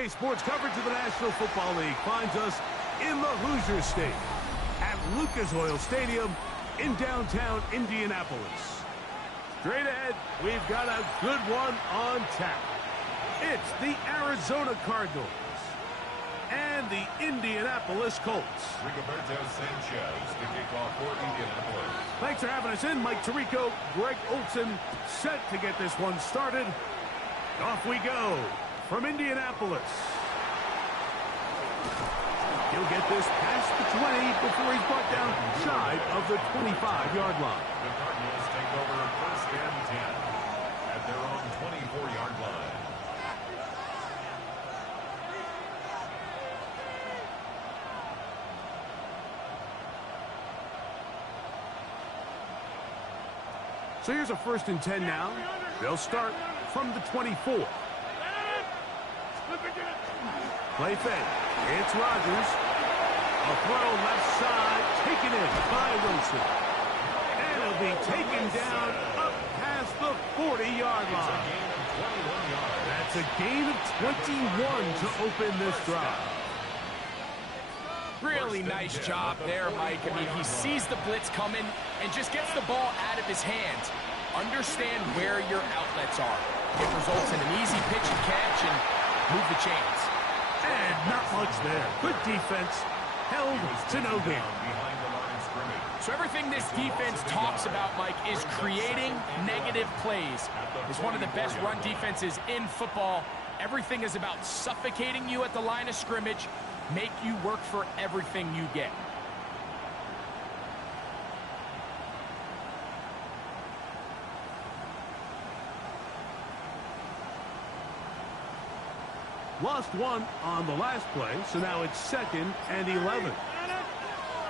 EA Sports coverage of the National Football League finds us in the Hoosier State at Lucas Oil Stadium in downtown Indianapolis. Straight ahead, we've got a good one on tap. It's the Arizona Cardinals and the Indianapolis Colts. Dokta Strange, the kickoff for Indianapolis. Thanks for having us in. Mike Tirico, Greg Olson, set to get this one started. Off we go from Indianapolis. He'll get this past the 20 before he's brought down shy of the 25-yard line. The Cardinals take over first and 10 at their own 24-yard line. So here's a first and 10 now. They'll start from the 24. Play fake. It's Rodgers. A throw left side, taken in by Wilson. And it'll be taken down up past the 40-yard line. That's a gain of 21 to open this drive. Really nice job there, Mike. I mean, he sees the blitz coming and just gets the ball out of his hands. Understand where your outlets are. It results in an easy pitch and catch and move the chains. And not much there. Good defense. Held to no gain. So everything this defense talks about, Mike, is creating negative plays. It's one of the best run defenses in football. Everything is about suffocating you at the line of scrimmage, make you work for everything you get. Lost one on the last play, so now it's 2nd and 11.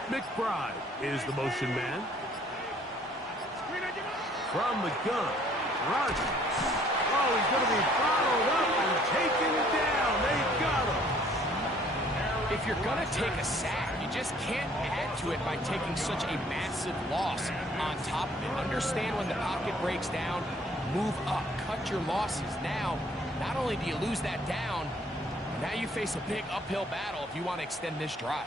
McBride is the motion man. From the gun, Rodgers. Oh, he's going to be followed up and taken down. They got him. If you're going to take a sack, you just can't add to it by taking such a massive loss on top of it. Understand when the pocket breaks down, move up, cut your losses. Now, not only do you lose that down, now you face a big uphill battle if you want to extend this drive.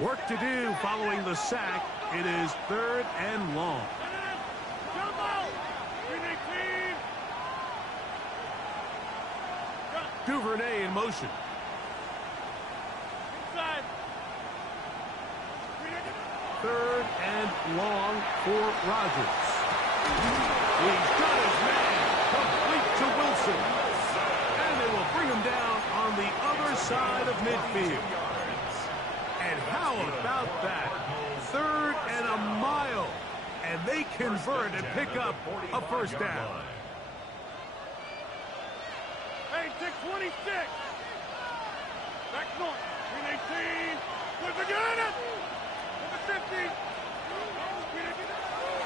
Work to do following the sack. It is 3rd and long. Duvernay in motion. Third and long for Rodgers. He's got his man complete to Wilson. And they will bring him down on the other side of midfield. And how about that? 3rd and a mile. And they convert and pick up a first down. Hey, 626. Back north. 318. With the gun. 50.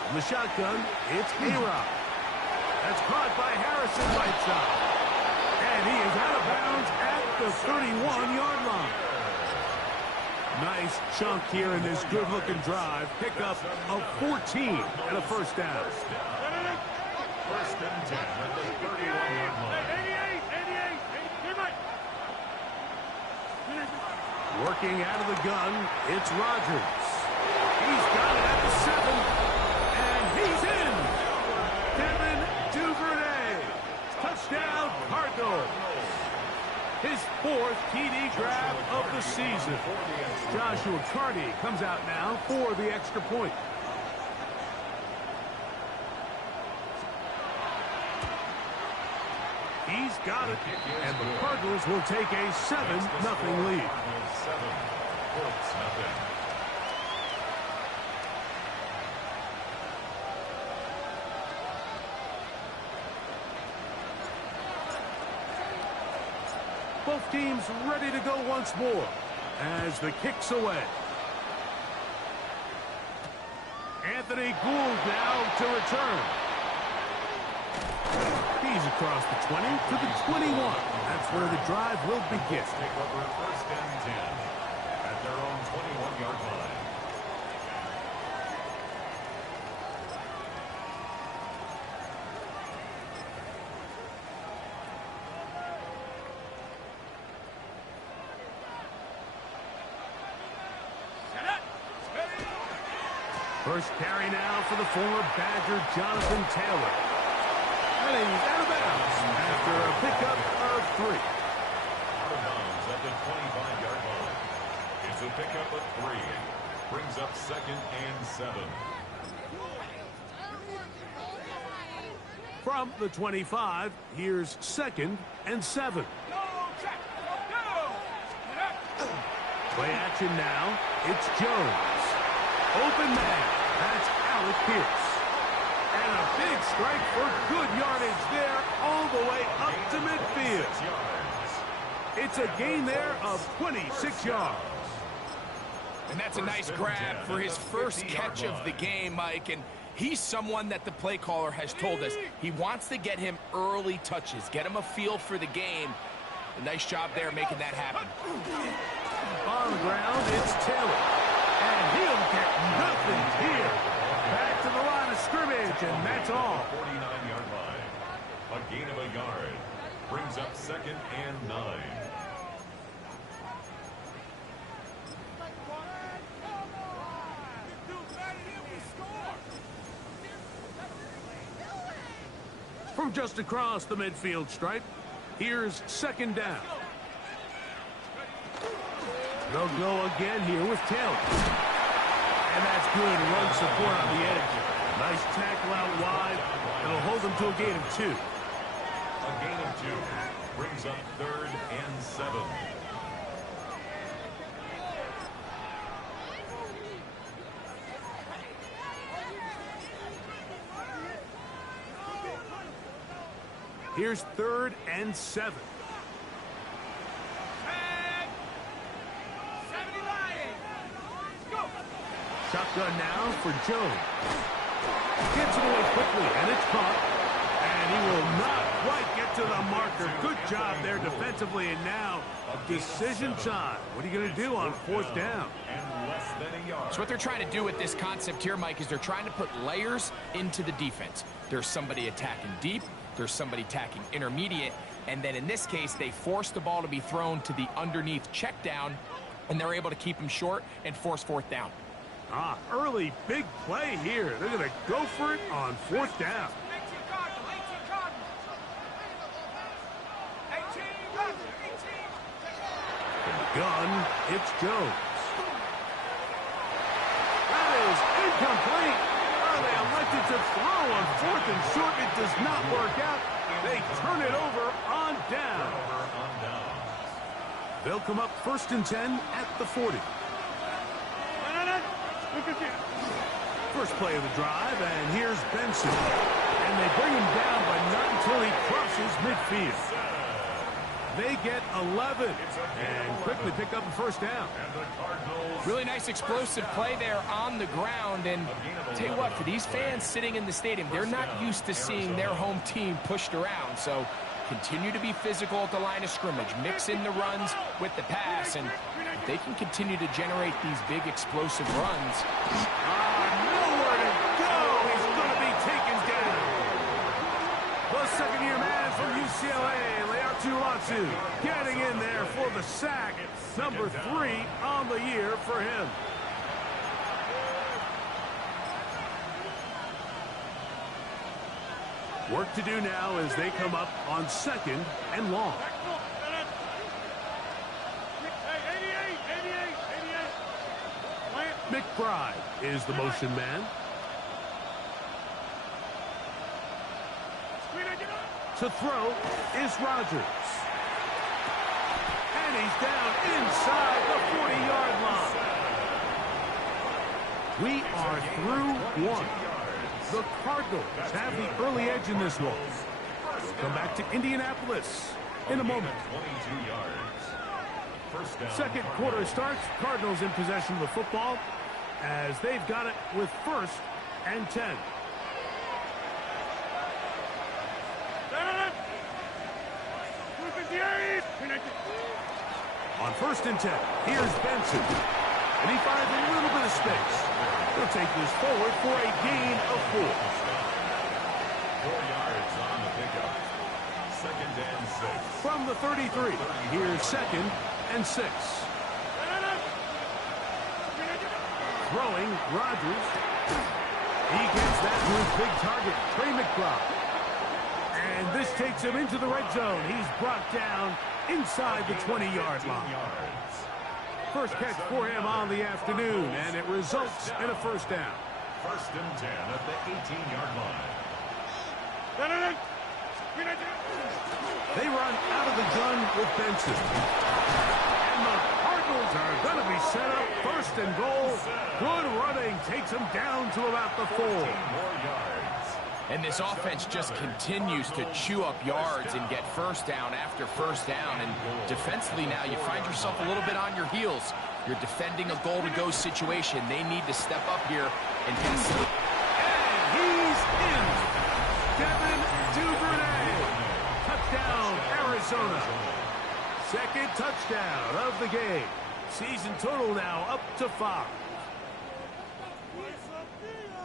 On the shotgun, it's A-Rod. That's caught by Harrison right side. And he is out of bounds at the 31-yard line. Nice chunk here in this good-looking drive. Pick up of 14 and a first down. First and 10 at the 31-yard line. 88. Working out of the gun, it's Rodgers. He's got it at the 7, and he's in. Devin Duvernay. Touchdown, Cardinals. His 4th TD grab of the season. Joshua Carty comes out now for the extra point. He's got it, and the Cardinals will take a 7-0 lead. 7 points, nothing. Both teams ready to go once more as the kick's away. Anthony Gould now to return. He's across the 20 to the 21. That's where the drive will begin. Take over first and 10 at their own 21-yard line. First carry now for the former Badger, Jonathan Taylor. And he's out of bounds after a pickup of 3. Out of bounds at the 25-yard line. It's a pickup of 3. Brings up 2nd and 7. From the 25, here's 2nd and 7. Play action now. It's Jones. Open man. That's Alec Pierce. And a big strike for good yardage there all the way up to midfield. It's a gain there of 26 yards. And that's a nice grab for his first catch of the game, Mike. And he's someone that the play caller has told us he wants to get him early touches, get him a feel for the game. A nice job there making that happen. On the ground, it's Taylor. And he'll get nothing here. Back to the line of scrimmage, and that's all. 49-yard line. A gain of a yard. Brings up 2nd and 9. From just across the midfield stripe, here's 2nd down. They'll go again here with Taylor. And that's good run support on the edge. Nice tackle out wide. It'll hold them to a gain of 2. A gain of 2. Brings up 3rd and 7. Here's 3rd and 7. Shotgun now for Jones. Gets it away quickly, and it's caught. And he will not quite get to the marker. Good job there defensively, and now decision time. What are you going to do on 4th down? And less than a yard. So what they're trying to do with this concept here, Mike, is they're trying to put layers into the defense. There's somebody attacking deep. There's somebody attacking intermediate. And then in this case, they force the ball to be thrown to the underneath check down, and they're able to keep him short and force 4th down. Early big play here. They're going to go for it on 4th down. From the gun, it's Jones. That is incomplete. They elected to throw on 4th and short. It does not work out. They turn it over on down. They'll come up 1st and 10 at the 40. First play of the drive, and here's Benson. And they bring him down, but not until he crosses midfield. They get 11 and quickly pick up a 1st down. Really nice explosive play there on the ground. And I'll tell you what, for these fans sitting in the stadium, they're not used to seeing their home team pushed around. So continue to be physical at the line of scrimmage. Mix in the runs with the pass. And if they can continue to generate these big explosive runs. Nowhere to go. He's going to be taken down. The 2nd-year man from UCLA, Latu, getting in there for the sack. Number 3 on the year for him. Work to do now as they come up on 2nd and long. McBride is the motion man. To throw is Rodgers. And he's down inside the 40-yard line. We are through 1. The Cardinals have the early edge in this one. We'll come back to Indianapolis in a moment. 22 yards. 2nd quarter starts. Cardinals in possession of the football as they've got it with 1st and 10. On 1st and 10, here's Benson. And he finds a little bit of space. He'll take this forward for a gain of 4. 4 yards on the pickup. 2nd and 6. From the 33, here's 2nd and 6. Throwing Rodgers. He gets that to his big target, Trey McBride. And this takes him into the red zone. He's brought down inside the 20-yard line. First catch for him on the afternoon, and it results in a first down. First and 10 at the 18-yard line. They run out of the gun with Benson. And the Cardinals are going to be set up first and goal. Good running takes them down to about the 4. More yards. And this offense just continues to chew up yards and get first down after first down. And defensively now, you find yourself a little bit on your heels. You're defending a goal-to-go situation. They need to step up here and get a slip. And he's in. Devin Duvernay. Touchdown, Arizona. Second touchdown of the game. Season total now up to 5.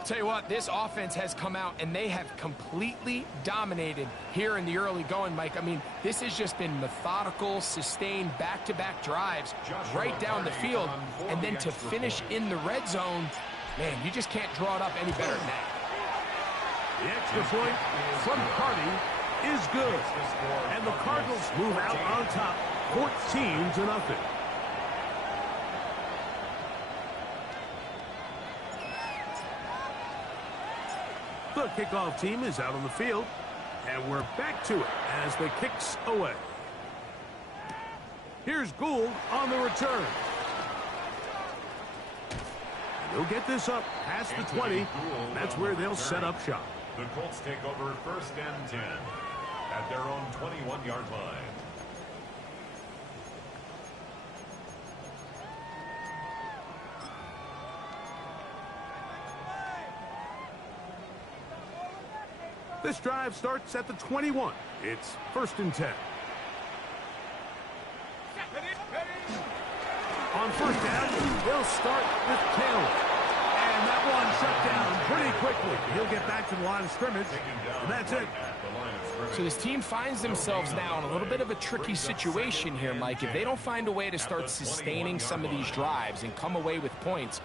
Tell you what, this offense has come out and they have completely dominated here in the early going, Mike. I mean, this has just been methodical, sustained, back-to-back drives right down the field. And then to finish in the red zone, man, you just can't draw it up any better than that. The extra point from Cardi is good. And the Cardinals move out on top 14-0. The kickoff team is out on the field, and we're back to it as the kick's away. Here's Gould on the return. He'll get this up past the 20. That's where they'll set up shop. The Colts take over first and 10 at their own 21-yard line. This drive starts at the 21. It's first and 10. On first down, they'll start with Taylor. And that one shut down pretty quickly. He'll get back to the line of scrimmage, and that's it. So this team finds themselves now in a little bit of a tricky situation here, Mike. If they don't find a way to start sustaining some of these drives and come away with points,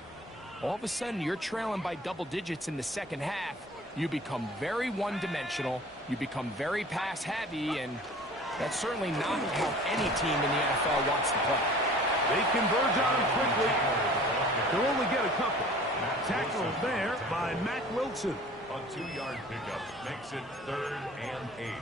all of a sudden you're trailing by double digits in the second half. You become very one-dimensional, you become very pass-heavy, and that's certainly not how any team in the NFL wants to play. They converge on quickly. They'll only get a couple. Tackled there by Matt Wilson. A 2-yard pickup makes it 3rd and 8.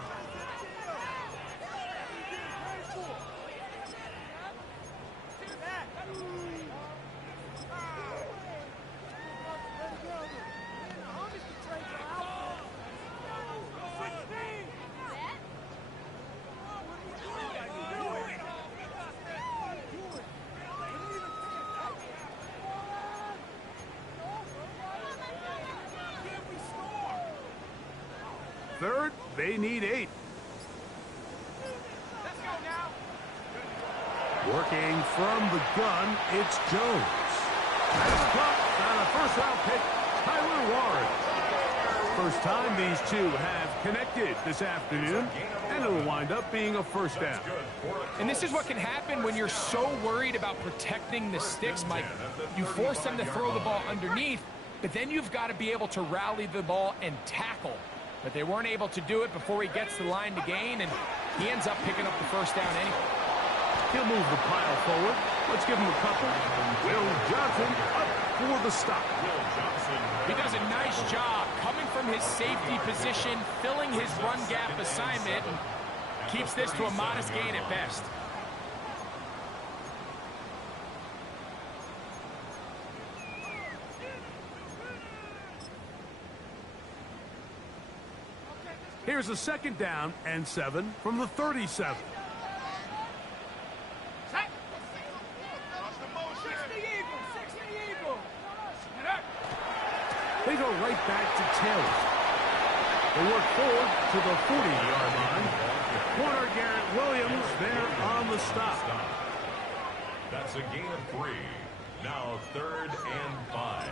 Third, they need 8. Let's go now. Working from the gun, it's Jones. That's caught on a first-round pick, Tyler Warren. First time these two have connected this afternoon, and it'll wind up being a first down. And this is what can happen when you're so worried about protecting the sticks, Mike. You force them to throw the ball underneath, but then you've got to be able to rally the ball and tackle. But they weren't able to do it before he gets the line to gain, and he ends up picking up the first down anyway. He'll move the pile forward. Let's give him a couple. Will Johnson up for the stop. He does a nice job coming from his safety position, filling his run gap assignment, and keeps this to a modest gain at best. Here's a second down and 7 from the 37. They go right back to Taylor. They work forward to the 40-yard line. Corner Garrett Williams there on the stop. That's a gain of 3. Now 3rd and 5.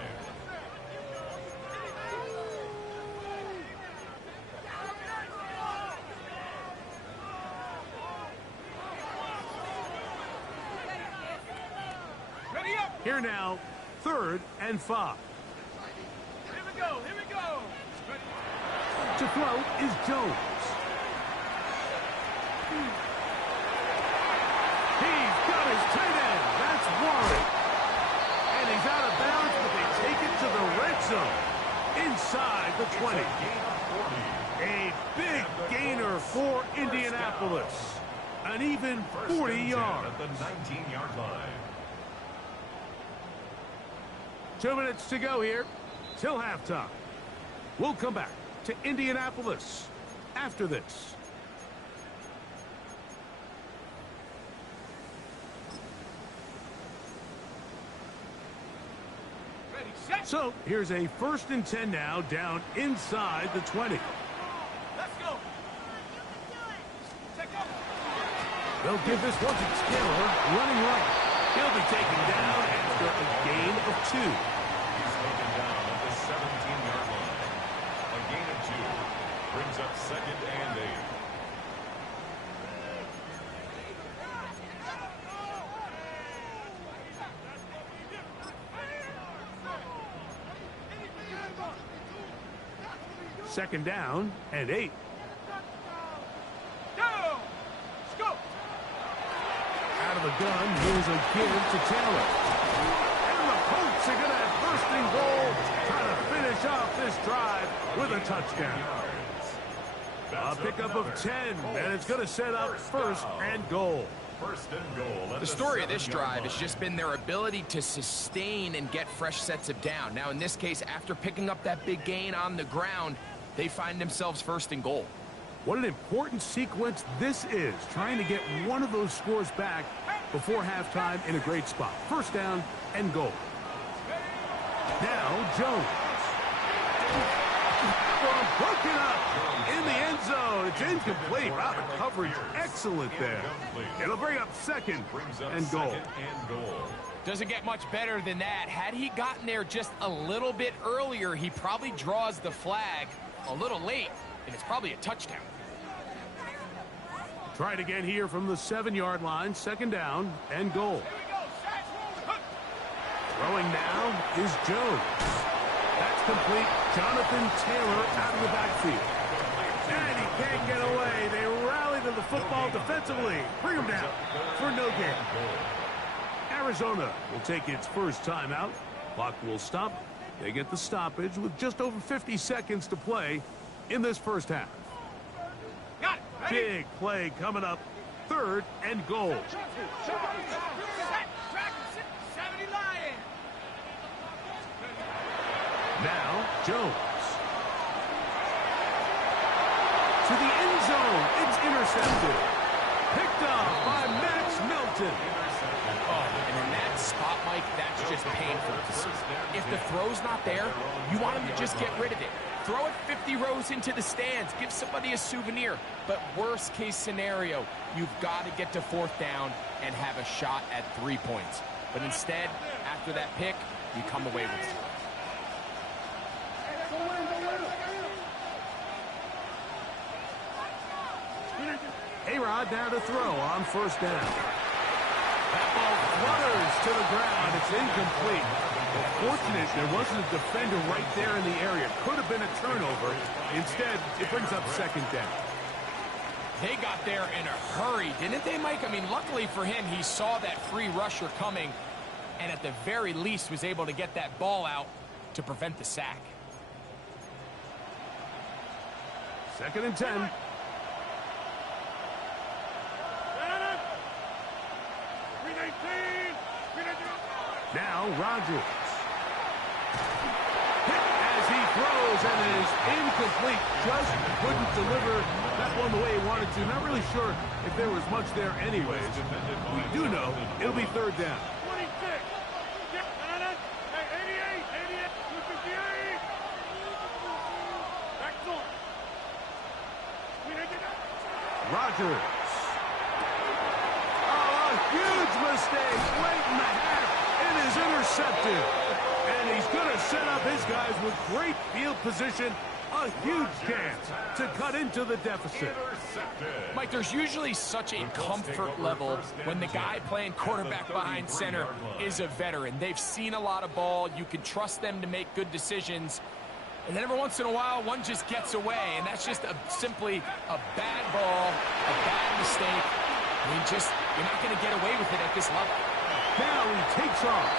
Here now, 3rd and 5. To throw is Jones. He's got his tight end. That's Warren. And he's out of bounds, but they take it to the red zone. Inside the 20. A big gainer for Indianapolis. An even 40 yards. At the 19-yard line. 2 minutes to go here till halftime. We'll come back to Indianapolis after this. So here's a 1st and 10 now, down inside the 20. Let's go. They'll give this one to Taylor, running right. He'll be taken down after a gain of 2. He's taken down at the 17-yard line. A gain of 2 brings up 2nd and 8. Second down and 8. Out of the gun, here's a give to Taylor. And the Colts are going to have 1st and goal, trying to finish off this drive with a touchdown. A pickup of 10, and it's going to set up 1st and goal. 1st and goal. The story of this drive has just been their ability to sustain and get fresh sets of down. Now, in this case, after picking up that big gain on the ground, they find themselves 1st and goal. What an important sequence this is, trying to get one of those scores back before halftime in a great spot. 1st down and goal. Now, Jones. Broken up in the end zone. It's incomplete. Wow, the coverage excellent there. It'll bring up 2nd and goal. Doesn't get much better than that. Had he gotten there just a little bit earlier, he probably draws the flag a little late, and it's probably a touchdown. Try it again here from the 7-yard line. 2nd down and goal. Throwing now is Jones. That's complete. Jonathan Taylor out of the backfield. And he can't get away. They rally to the football defensively. Bring him down for no gain. Arizona will take its first timeout. Clock will stop. They get the stoppage with just over 50 seconds to play in this first half. Big play coming up. 3rd and goal. Now, Jones. To the end zone. It's intercepted. Picked up by Max Milton. And in that spot, Mike, that's just painful to see. If the throw's not there, you want him to just get rid of it. Throw it 50 rows into the stands. Give somebody a souvenir. But worst case scenario, you've got to get to 4th down and have a shot at 3 points. But instead, after that pick, you come away with 0. A-Rod now to throw on 1st down. That ball flutters to the ground. It's incomplete. Fortunate there wasn't a defender right there in the area. Could have been a turnover. Instead, it brings up 2nd down. They got there in a hurry, didn't they, Mike? I mean, luckily for him, he saw that free rusher coming and at the very least was able to get that ball out to prevent the sack. 2nd and 10. Now Rodgers. Hit as he throws and is incomplete. Just couldn't deliver that one the way he wanted to. Not really sure if there was much there anyways. We do know it'll be 3rd down. 26. 88. 258. Rodgers. Oh, a huge mistake late in the half. It is intercepted. And he's going to set up his guys with great field position. A huge chance to cut into the deficit. Mike, there's usually such a comfort level when the guy playing quarterback behind center is a veteran. They've seen a lot of ball. You can trust them to make good decisions. And then every once in a while, one just gets away, and that's just simply a bad ball, a bad mistake. I mean, you're not going to get away with it at this level. Now he takes off.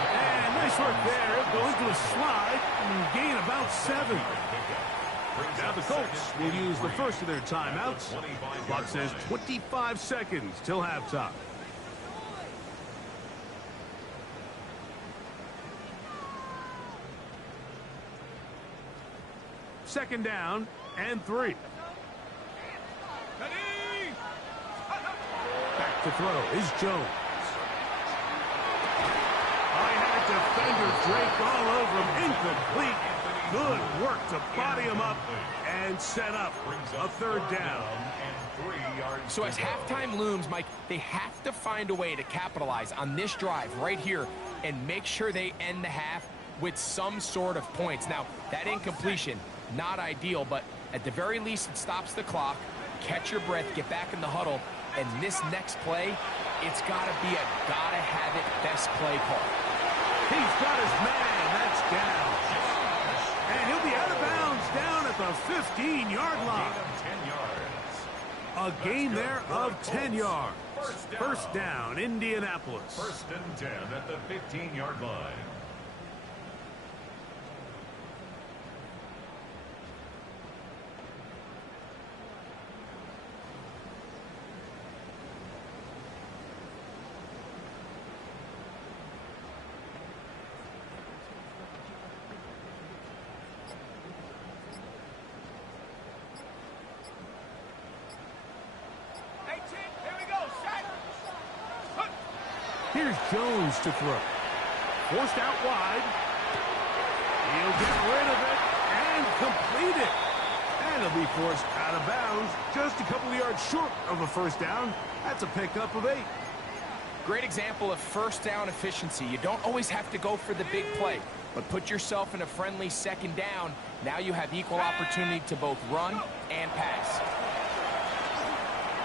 And nice work there. He'll go into a slide and gain about 7. Now the Colts will use the first of their timeouts. Clock says 25 seconds till halftime. Second down and 3. Back to throw is Jones. I had defender Drake all over him. Incomplete. Good work to body him up and set up a third down. So as halftime looms, Mike, they have to find a way to capitalize on this drive right here and make sure they end the half with some sort of points. Now, that incompletion, not ideal, but at the very least, it stops the clock. Catch your breath, get back in the huddle, and this next play, it's got to be a gotta-have-it best play call. He's got his man. That's down. And he'll be out of bounds down at the 15-yard line. A gain there of 10 yards. First down, Indianapolis. First and 10 at the 15-yard line. Here's Jones to throw. Forced out wide. He'll get rid of it and complete it. And he'll be forced out of bounds just a couple of yards short of a first down. That's a pickup of 8. Great example of first down efficiency. You don't always have to go for the big play, but put yourself in a friendly second down. Now you have equal opportunity to both run and pass.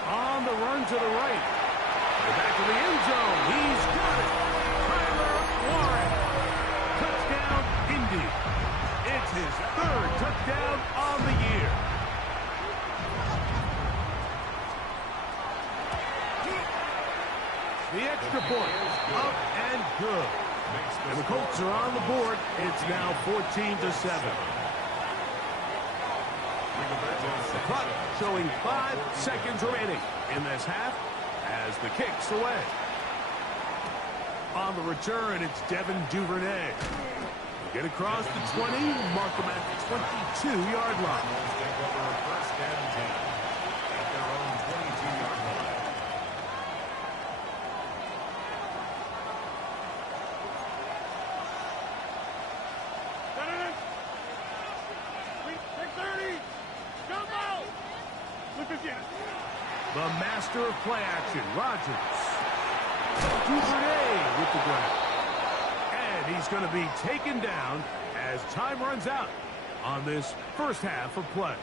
On the run to the right. Back to the end zone. He's got it. Tyler Warren. Touchdown, Indy. It's his 3rd touchdown on the year. The extra point. Up and good. And the Colts are on the board. It's now 14-7. The clock showing 5 seconds remaining in this half as the kick's away. On the return, it's Devin Duvernay. Get across the 20, mark him at the 22-yard line. Take over first and 10 at their own 22-yard line. Big 30. Come out. Look again. The master of play action, Rodgers. Duvernay with the grab. And he's going to be taken down as time runs out on this first half of play.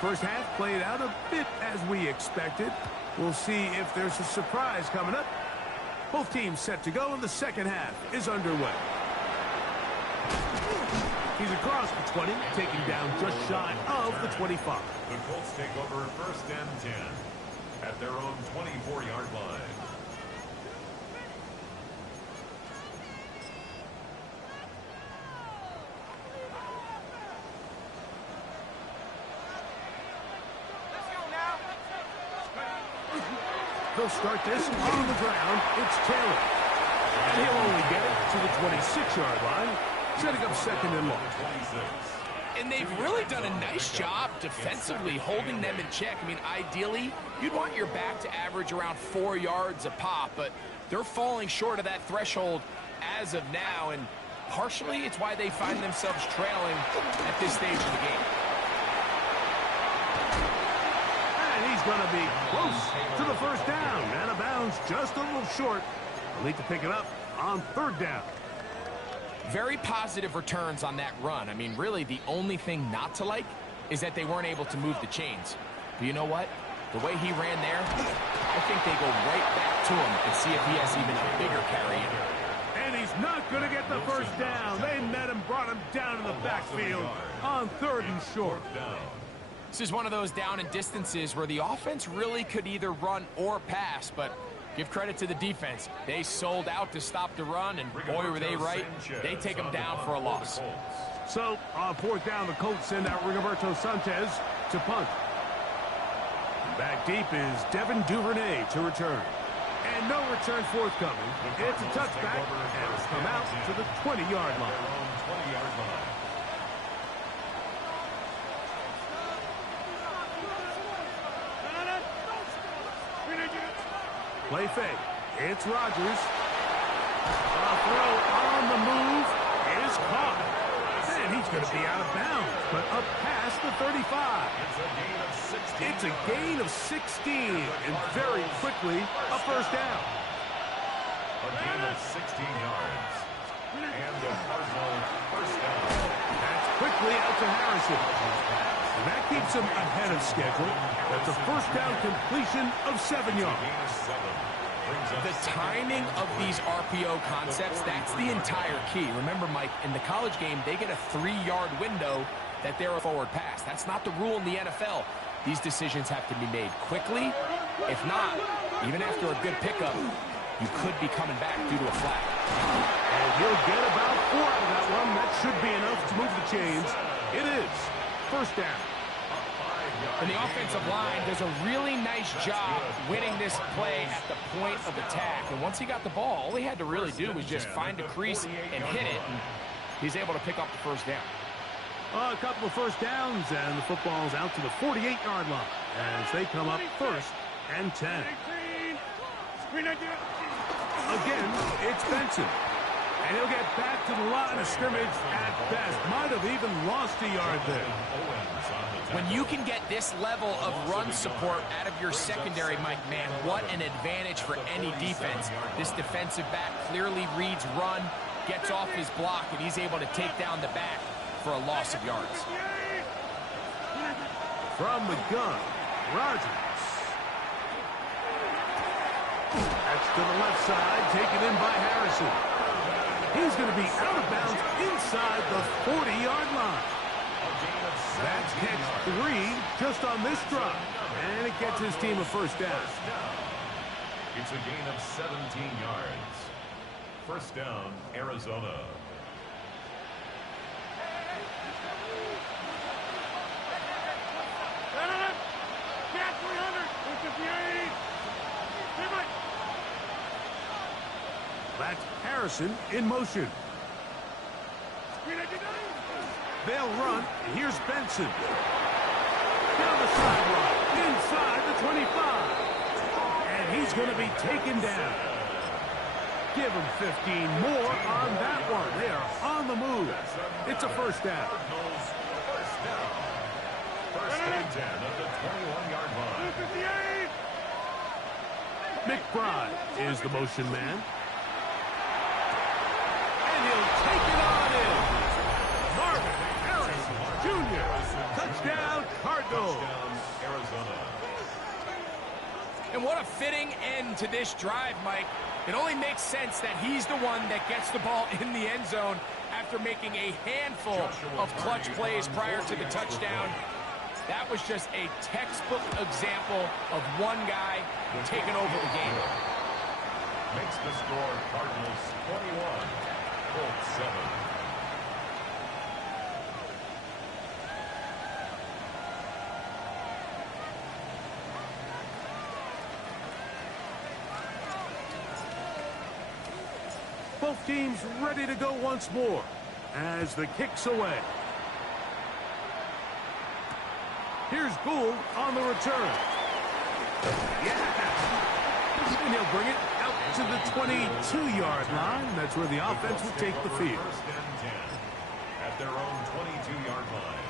First half played out a bit as we expected. We'll see if there's a surprise coming up. Both teams set to go, and the second half is underway. He's across the 20, taking down just shy of the 25. The Colts take over first and 10 at their own 24-yard line. They'll start this on the ground. It's Taylor. And he'll only get it to the 26-yard line, setting up second and long. And they've really done a nice job defensively holding them in check. I mean, ideally, you'd want your back to average around 4 yards a pop, but they're falling short of that threshold as of now, and partially it's why they find themselves trailing at this stage of the game. And he's going to be close to the first down. Out of bounds, just a little short. They'll need to pick it up on third down. Very positive returns on that run. I mean, really, the only thing not to like is that they weren't able to move the chains. But you know what? The way he ran there, I think they go right back to him and see if he has even a bigger carry in him. And he's not going to get the first down. They met him, brought him down in the backfield on 3rd and short. This is one of those down and distances where the offense really could either run or pass, but give credit to the defense. They sold out to stop the run, and boy, were they right. They take him down for a loss. So, on 4th down, the Colts send out Rigoberto Sanchez to punt. Back deep is Devin Duvernay to return. And no return forthcoming. It's a touchback, and it's come out to the 20-yard line. Play fake. It's Rodgers. A throw on the move is caught. And he's going to be out of bounds, but up past the 35. It's a gain of 16, and very quickly, a first down. A gain of 16 yards. And the Cardinals first down. That's quickly out to Harrison. And that keeps him ahead of schedule. That's a first down completion of 7 yards. The timing of these RPO concepts, that's the entire key. Remember, Mike, in the college game, they get a 3-yard window that they're a forward pass. That's not the rule in the NFL. These decisions have to be made quickly. If not, even after a good pickup, you could be coming back due to a flag. And he'll get about 4 out of that one. That should be enough to move the chains. It is first down. And the offensive line does a really nice job winning this play at the point of attack. And once he got the ball, all he had to really do was just find a crease and hit it. And he's able to pick up the first down. A couple of first downs, and the football's out to the 48-yard line as they come up 1st and 10. Again, it's Benson. And he'll get back to the line of scrimmage at best. Might have even lost a yard there. When you can get this level of run support out of your secondary, Mike, man, what an advantage for any defense. This defensive back clearly reads run, gets off his block, and he's able to take down the back for a loss of yards. From the gun, Rodgers. That's to the left side, taken in by Harrison. He's going to be out of bounds inside the 40-yard line. That's catch 3 just on this drive. And it gets his team a first down. It's a gain of 17 yards. First down, Arizona. That's Harrison in motion. They'll run. Here's Benson. Down the sideline, inside the 25. And he's going to be taken down. Give him 15 more on that one. They are on the move. It's a first down. First and 10 at the 21-yard line. McBride is the motion man. And he'll take it on in. Marvin Harris Jr. Touchdown, Cardinals. Arizona. And what a fitting end to this drive, Mike. It only makes sense that he's the one that gets the ball in the end zone after making a handful of clutch plays prior to the touchdown. That was just a textbook example of one guy taking over the game. Makes the score Cardinals 21, Colts 7. Both teams ready to go once more as the kick's away. Here's Gould on the return. Yeah! And he'll bring it out to the 22-yard line. That's where the offense will take the field. First and 10 at their own 22-yard line.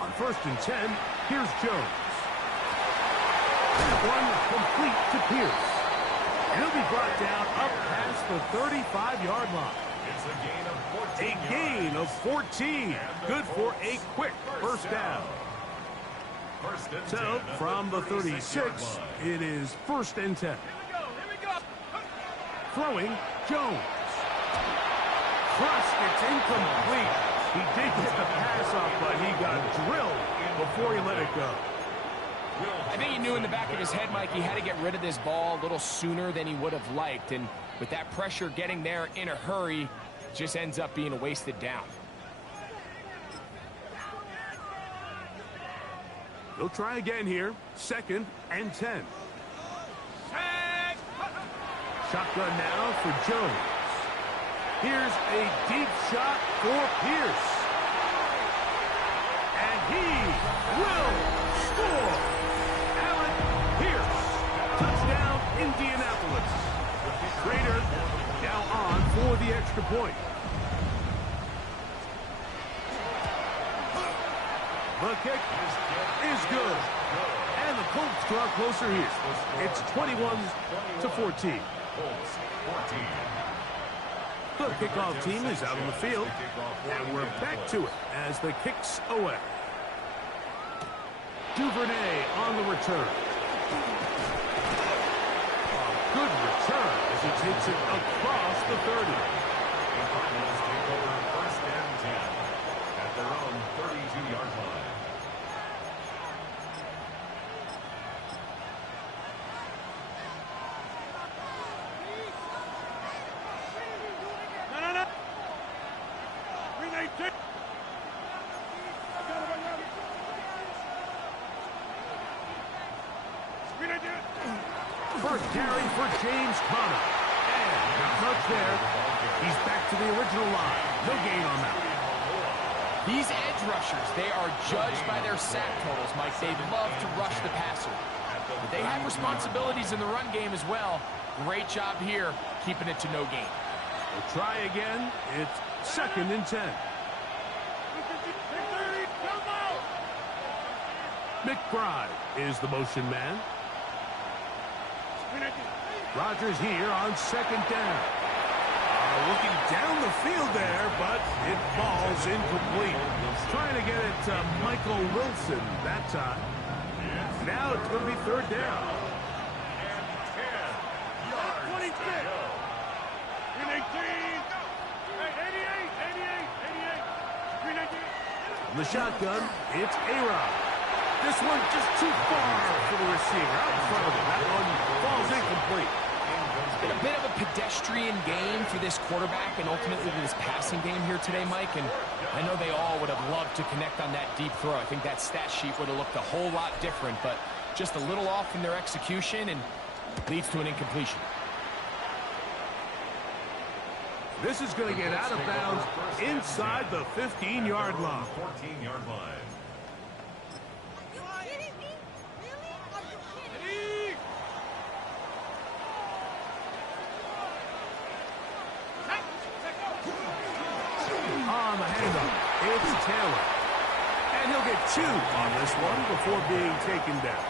On first and 10, here's Jones. That one complete to Pierce. He'll be brought down up past the 35-yard line. It's a gain of 14 A gain of 14. Good for a quick first down. First and 10 So, at from the 36, 36-yard line. it is first and 10. Here we go. Throwing, Jones. Thrust, it's incomplete. He did get the pass off, but he got drilled before he let it go. I think he knew in the back of his head, Mike, he had to get rid of this ball a little sooner than he would have liked. And with that pressure getting there in a hurry, just ends up being a wasted down. They'll try again here. Second and 10. Shotgun now for Jones. Here's a deep shot for Pierce. And he will score. Allen Pierce. Touchdown, Indianapolis. Raider now on for the extra point. The kick is good. And the Colts draw closer here. It's 21-14. The kickoff team is out on the field, and we're back to it as the kick's away. Duvernay on the return. A good return as he takes it across the 30. The Cardinals take over first and 10 at their own 32-yard line. No. Green 18. Green 18. First carry for James Conner. And not much there. He's back to the original line. No gain on that. These edge rushers, they are judged by their sack totals, Mike. They love to rush the passer. But they have responsibilities in the run game as well. Great job here, keeping it to no gain. We'll try again. It's second and 10. McBride is the motion man. Rodgers here on second down. Looking down the field there, but it falls incomplete. Trying to get it to Michael Wilson that time. Now it's going to be third down. And 10 yards to go. Green 18. 88. Green 18. From the shotgun, it's A-Rod. This one just too far for the receiver. Out in front of him. That one falls incomplete. It's been a bit of a pedestrian game for this quarterback and ultimately this passing game here today, Mike. And I know they all would have loved to connect on that deep throw. I think that stat sheet would have looked a whole lot different, but just a little off in their execution and leads to an incompletion. This is going to get out of bounds inside the 15-yard line. 14-yard line. On the handoff, it's Taylor. And he'll get 2 on this one before being taken down.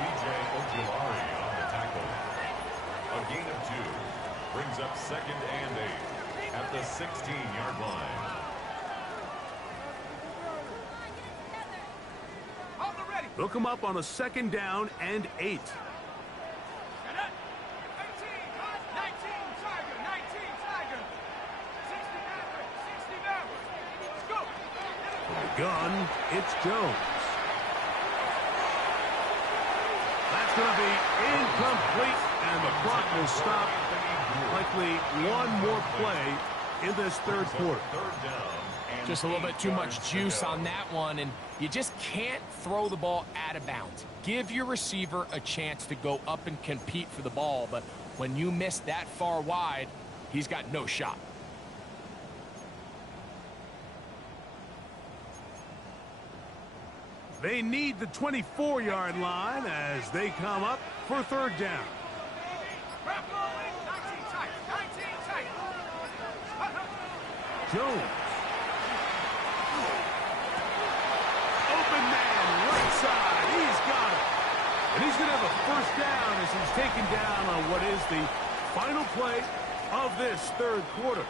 P.J. Ojulari on the tackle. A gain of 2 brings up second and 8 at the 16-yard line. They'll come up on a second down and 8. Gun, it's Jones. That's going to be incomplete, and the clock will stop. Likely one more play in this third quarter. Third down. And Just a little bit too much juice on that one, and you just can't throw the ball out of bounds. Give your receiver a chance to go up and compete for the ball, but when you miss that far wide, he's got no shot. They need the 24-yard line as they come up for third down. Jones. Open man, right side. He's got it. And he's going to have a first down as he's taken down on what is the Final play of this third quarter.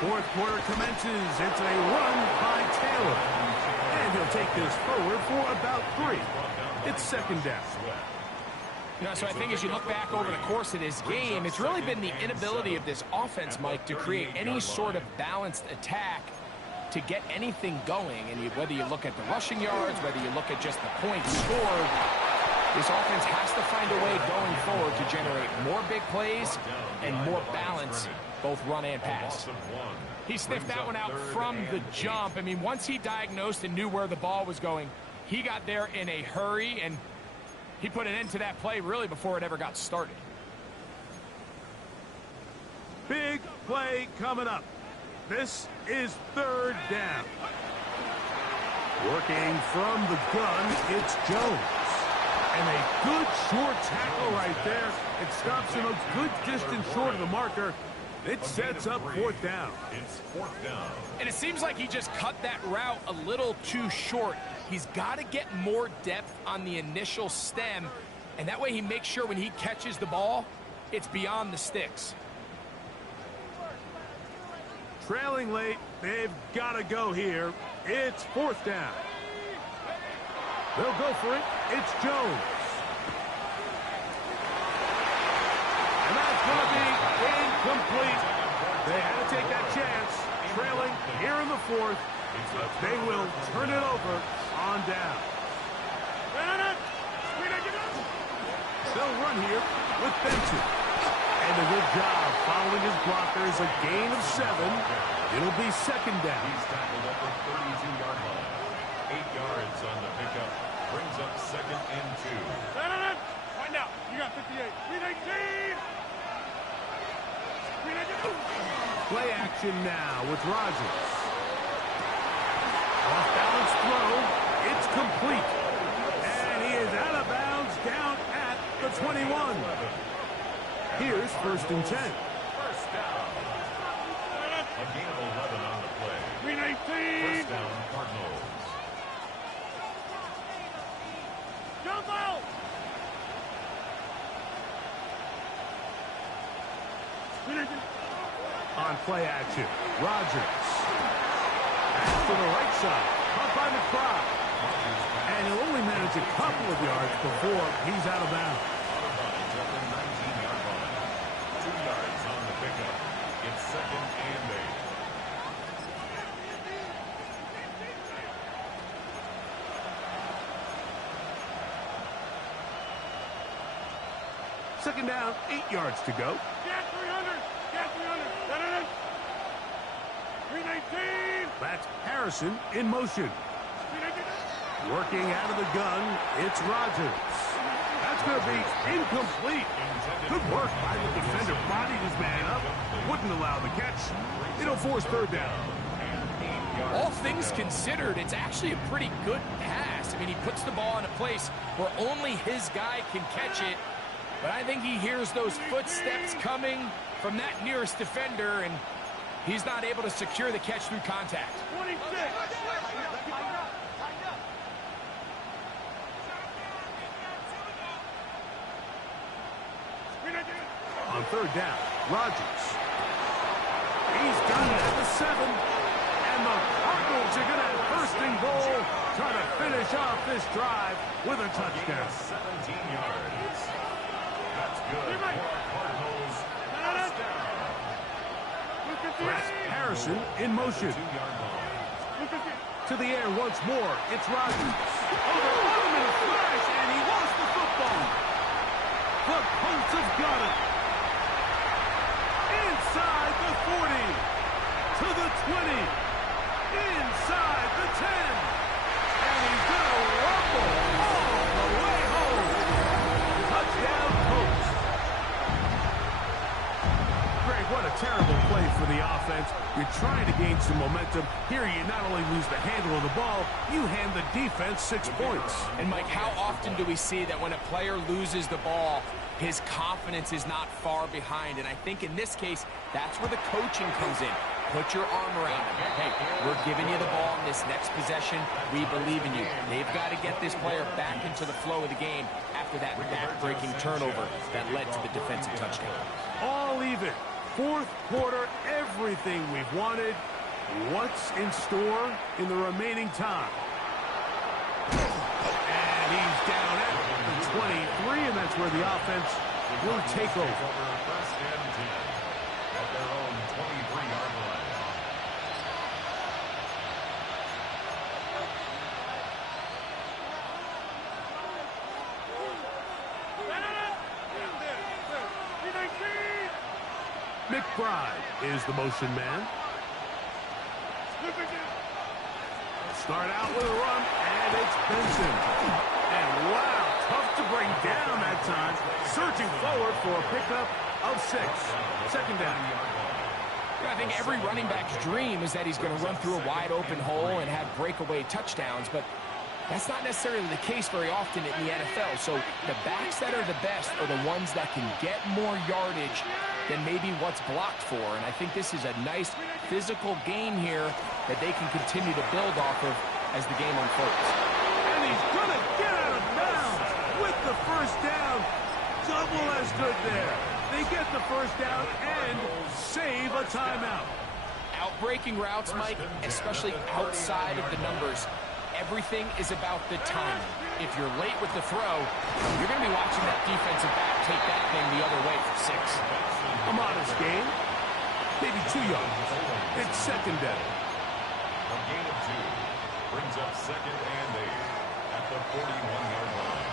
Fourth quarter commences. It's a run by Taylor. And he'll take this forward for about 3. It's second down. You know, so I think as you look back over the course of this game, it's really been the inability of this offense, Mike, to create any sort of balanced attack to get anything going. And whether you look at the rushing yards, whether you look at just the points scored, this offense has to find a way going forward to generate more big plays and more balance, both run and pass. He sniffed that one out from the jump. I mean, once he diagnosed and knew where the ball was going, he got there in a hurry, and he put an end to that play really before it ever got started. Big play coming up. This is third down. Working from the gun, it's Jones. And a good short tackle right there. It stops him a good distance short of the marker. It sets up fourth down. It's fourth down. And it seems like he just cut that route a little too short. He's got to get more depth on the initial stem, and that way he makes sure when he catches the ball, it's beyond the sticks. Trailing late, they've got to go here. It's fourth down. They'll go for it. It's Jones. And that's going to be incomplete. They had to take that chance. Trailing here in the fourth. They will turn it over on down. They'll run here with Benson. And a good job following his blockers. A gain of 7. It'll be second down. He's tackled up the 32-yard line. 8 yards on the pickup. Brings up second and 2. Find out. You got 58. 319. Play action now with Rodgers. Off-balance throw. It's complete. And he is out of bounds down at the 21. Here's first and 10. First down. A gain of 11 on the play. 319. First down, Cardinals. Jump out. On play action, Rodgers. Pass to the right side. Caught by McBride. And he'll only manage a couple of yards before he's out of bounds. At the 19-yard line. 2 yards on the pickup. It's second and 8. Second down, 8 yards to go. Get 300. Get 300. 319. That's Harrison in motion. 319. Working out of the gun, it's Rodgers. That's going to be incomplete. Good work by the defender. Bodied his man up. Wouldn't allow the catch. It'll force third down. All things considered, it's actually a pretty good pass. I mean, he puts the ball in a place where only his guy can catch it. But I think he hears those footsteps coming from that nearest defender, and he's not able to secure the catch through contact. 26. On third down, Rodgers. He's got it at the 7. And the Cardinals are going to have first and goal, trying to finish off this drive with a touchdown. 17 yards. That's good for Cardinals. First down. That's Harrison in motion. 2-yard line. To the air once more. It's Rodgers. Over him in a flash, and he lost the football. The Colts have got it. Inside the 40. To the 20. Inside the 10. And he's going to rumble all the way home. Touchdown, Colts. Greg, what a terrible play for the offense. You're trying to gain some momentum. Here, you not only lose the handle of the ball, you hand the defense 6 points. And, Mike, how often do we see that when a player loses the ball, his confidence is not far behind? And I think in this case, that's where the coaching comes in. Put your arm around him. Hey, we're giving you the ball in this next possession. We believe in you. They've got to get this player back into the flow of the game after that back-breaking turnover that led to the defensive touchdown. All even. Fourth quarter, everything we've wanted. What's in store in the remaining time? And he's down at the 23, and that's where the offense will take over. First and 10 at their own 23-yard line. McBride is the motion man. Start out with a run, and it's Benson. And wow, tough to bring down that time. Surging forward for a pickup of 6. Second down. I think every running back's dream is that he's going to run through a wide open hole and have breakaway touchdowns, but that's not necessarily the case very often in the NFL. So the backs that are the best are the ones that can get more yardage than maybe what's blocked for. And I think this is a nice physical game here that they can continue to build off of as the game unfolds. And he's going to get out of bounds with the first down. Double as good there. They get the first down and save a timeout. Outbreaking routes, Mike, especially outside of the numbers, everything is about the timing. If you're late with the throw, you're going to be watching that defensive back take that thing the other way for 6. A modest game. Maybe 2 yards. It's second down. A gain of 2 brings up second and 8 at the 41-yard line.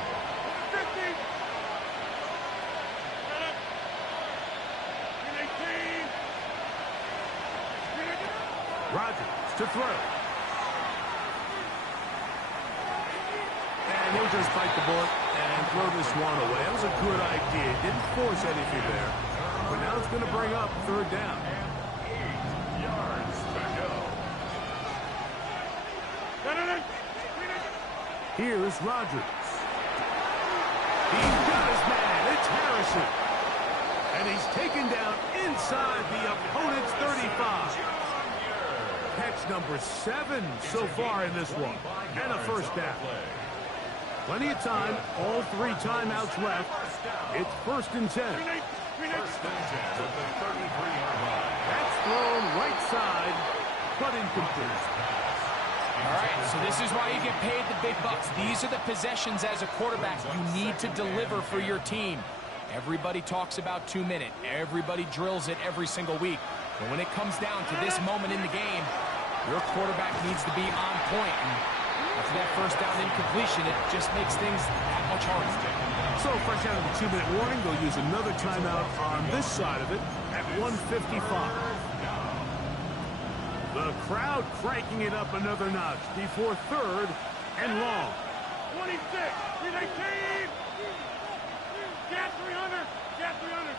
50. Rodgers to throw. And he'll just bite the bullet and throw this one away. That was a good idea. Didn't force anything there. But now it's going to bring up third down. 8 yards to go. Here's Rodgers. He's got his man. It's Harrison. And he's taken down inside the opponent's 35. Catch number 7 so far in this one. And a first down. Plenty of time. All 3 timeouts left. It's first and 10. First and 10 at the 33-yard line. That's thrown right side, but incomplete. All right, so this is why you get paid the big bucks. These are the possessions as a quarterback you need to deliver for your team. Everybody talks about 2-minute. Everybody drills it every single week. But when it comes down to this moment in the game, your quarterback needs to be on point. And after that first down incompletion, it just makes things that much harder. So fresh out of the 2-minute warning, they'll use another timeout on this side of it at 1:55. The crowd cranking it up another notch before third and long. 26. 319. Gas 300. Gas 300.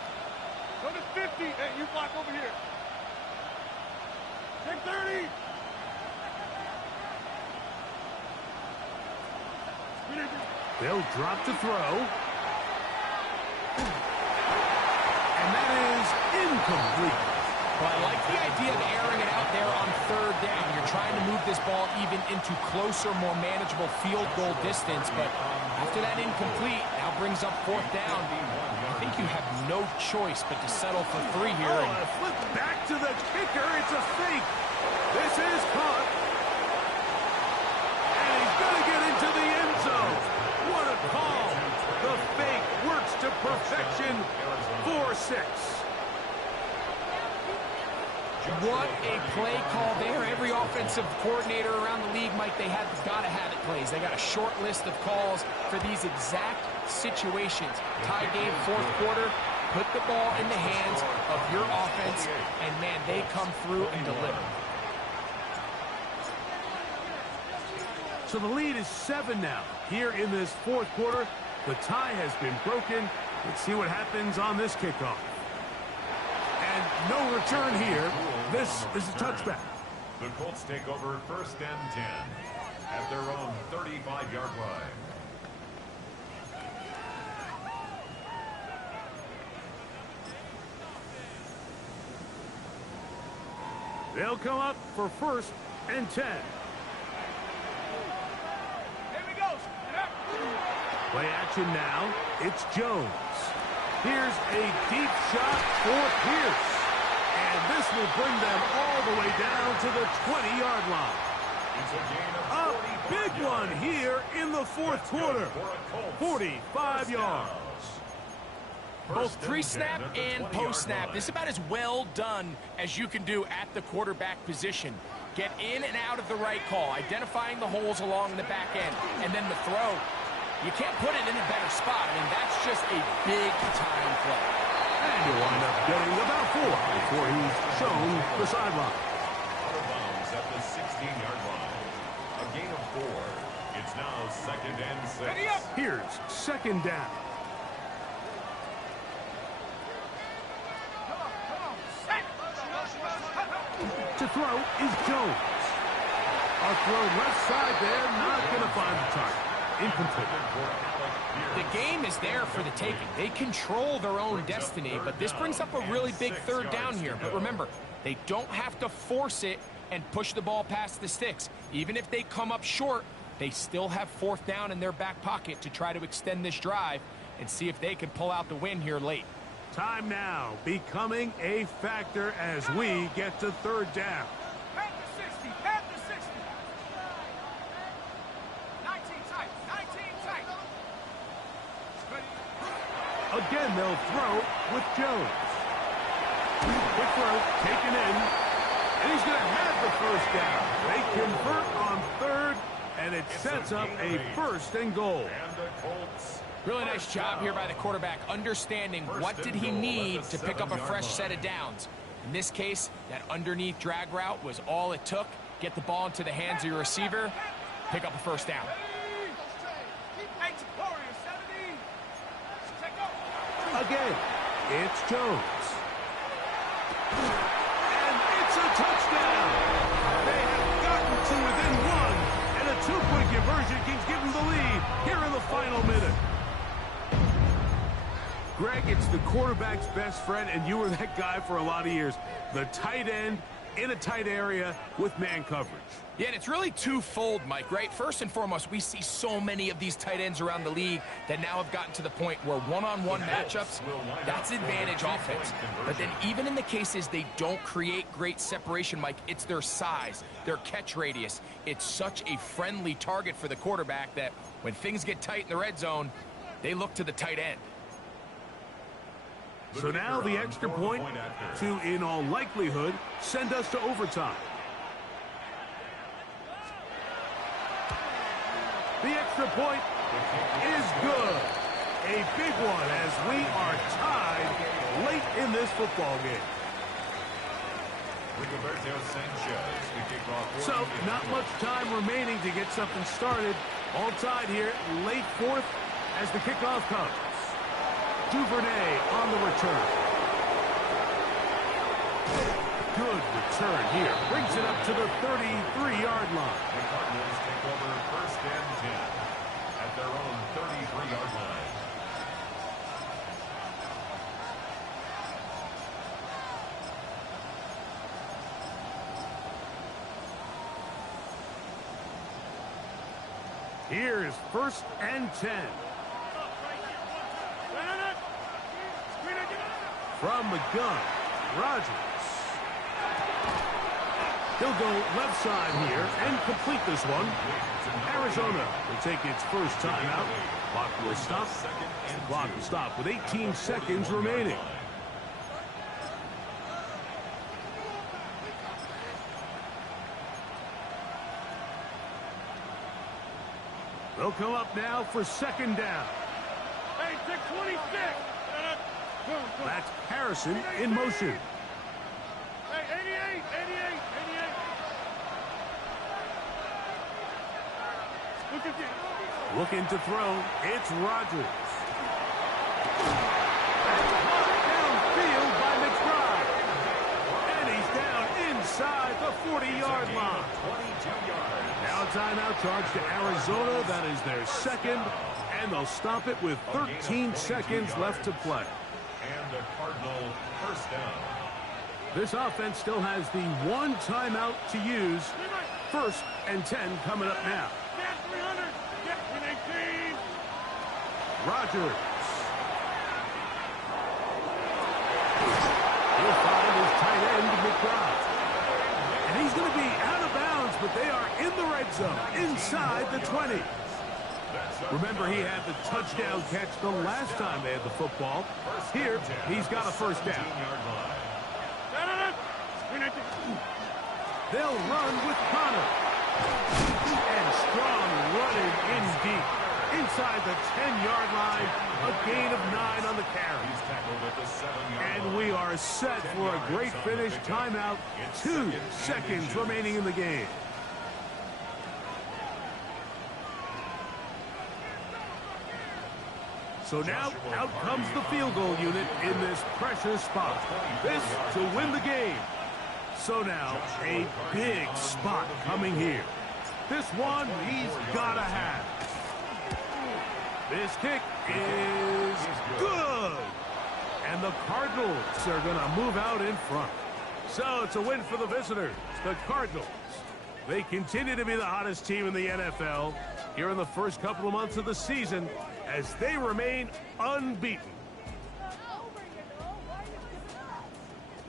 Go to 50. Hey, you block over here. Take 30. They'll drop to throw. And that is incomplete. Well, I like the idea of airing it out there on third down. You're trying to move this ball even into closer, more manageable field goal distance. But after that incomplete, now brings up fourth down. I think you have no choice but to settle for 3 here. Oh, a flip back to the kicker. It's a fake. This is caught. And he's going to get into the end zone. What a call. The fake works to perfection. 4-6. What a play call there. Every offensive coordinator around the league, Mike, they have got to have it plays. They got a short list of calls for these exact situations. Tie game, fourth quarter, put the ball in the hands of your offense, and, man, they come through and deliver. So the lead is 7 now. Here in this fourth quarter, the tie has been broken. Let's see what happens on this kickoff. And And no return here. This is a touchback. The Colts take over 1st and 10 at their own 35-yard line. They'll come up for 1st and 10. Here we go. Play action now. It's Jones. Here's a deep shot for Pierce. And this will bring them all the way down to the 20-yard line. It's a gain of A big one here in the 4th quarter. 45 yards. Both pre-snap and post-snap, this is about as well done as you can do at the quarterback position. Get in and out of the right call, identifying the holes along the back end, and then the throw. You can't put it in a better spot. I mean, that's just a big-time play. And he'll wind up getting about 4 before he's shown the sideline. Out of bounds at the 16-yard line. A gain of 4. It's now 2nd and 6. Here's 2nd down. To throw is Jones. A throw left side there, not going to find the target. Incomplete. The game is there for the taking. They control their own destiny, but this brings up a really big 3rd down here. But remember, they don't have to force it and push the ball past the sticks. Even if they come up short, they still have 4th down in their back pocket to try to extend this drive and see if they can pull out the win here late. Time now becoming a factor as we get to 3rd down. Pat the 60. Pat the 60. 19 tight. 19 tight. Again, they'll throw with Jones. Quick throw, taken in. And he's going to have the 1st down. They convert on 3rd, and it sets up a 1st and goal. And the Colts. Really nice job here by the quarterback, understanding what did he need to pick up a fresh set of downs. In this case, that underneath drag route was all it took. Get the ball into the hands of your receiver, pick up a 1st down. Again, it's Jones. And it's a touchdown. They have gotten to within 1, and a 2-point conversion can give them the lead here in the final minute. Greg, it's the quarterback's best friend, and you were that guy for a lot of years. The tight end in a tight area with man coverage. Yeah, and it's really twofold, Mike, right? First and foremost, we see so many of these tight ends around the league that now have gotten to the point where one-on-one matchups, that's advantage offense. But then even in the cases they don't create great separation, Mike, it's their size, their catch radius. It's such a friendly target for the quarterback that when things get tight in the red zone, they look to the tight end. So now the extra point to, in all likelihood, send us to overtime. The extra point is good. A big one as we are tied late in this football game. So, not much time remaining to get something started. All tied here, late 4th as the kickoff comes. Duvernay on the return. Good return here. Brings it up to the 33-yard line. The Cardinals take over 1st and 10 at their own 33-yard line. Here's 1st and 10. From the gun, Rodgers. He'll go left side here and complete this one. Arizona will take its first timeout. Clock will stop. The clock will stop with 18 seconds remaining. They'll come up now for 2nd down. Hey, 626. That's Harrison in motion. Hey, 88, 88, 88. Look at this. Looking to throw. It's Rodgers. Downfield by McBride. timeout charged to Arizona. That is their second, and they'll stop it with 13 seconds left to play. And a Cardinal first down. This offense still has the one timeout to use. 1st and 10 coming up now. Get 300. Get 318. Rodgers. He'll find his tight end, McBride. And he's going to be out of bounds, but they are in the red zone, inside the 20. Remember, he had the touchdown catch the last time they had the football. Here, he's got a first down. They'll run with Connor. And strong running in deep. Inside the 10-yard line, a gain of 9 on the carry. He's tackled at the 7-yard line. And we are set for a great finish. Timeout, 2 seconds remaining in the game. So now, out comes the field goal unit in this precious spot. This to win the game. So now, a big spot coming here. This one he's got to have. This kick is good. And the Cardinals are going to move out in front. So it's a win for the visitors, the Cardinals. They continue to be the hottest team in the NFL here in the first couple of months of the season as they remain unbeaten.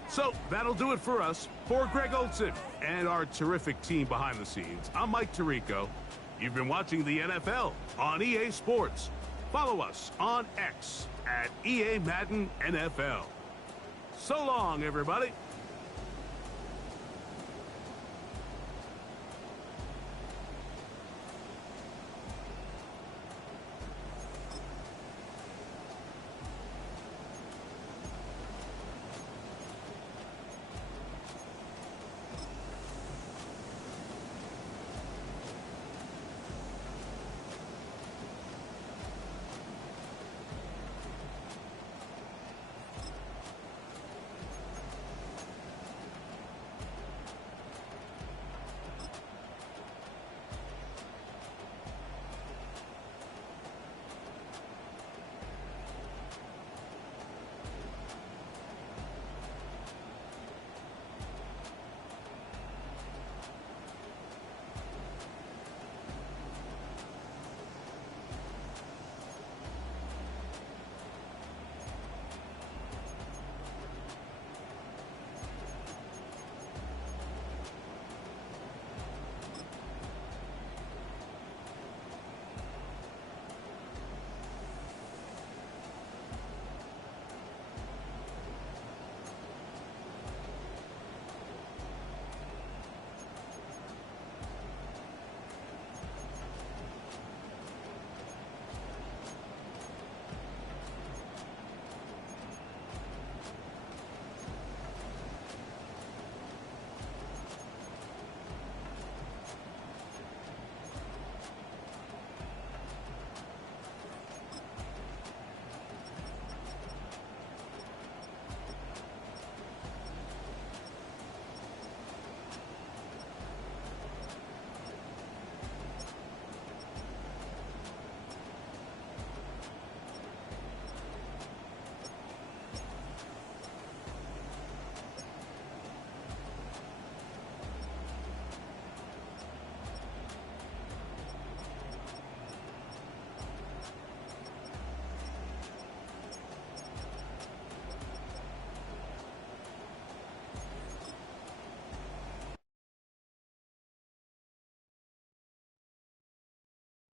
So that'll do it for us. For Greg Olson and our terrific team behind the scenes, I'm Mike Tirico. You've been watching the NFL on EA Sports. Follow us on X at EA Madden NFL. So long, everybody.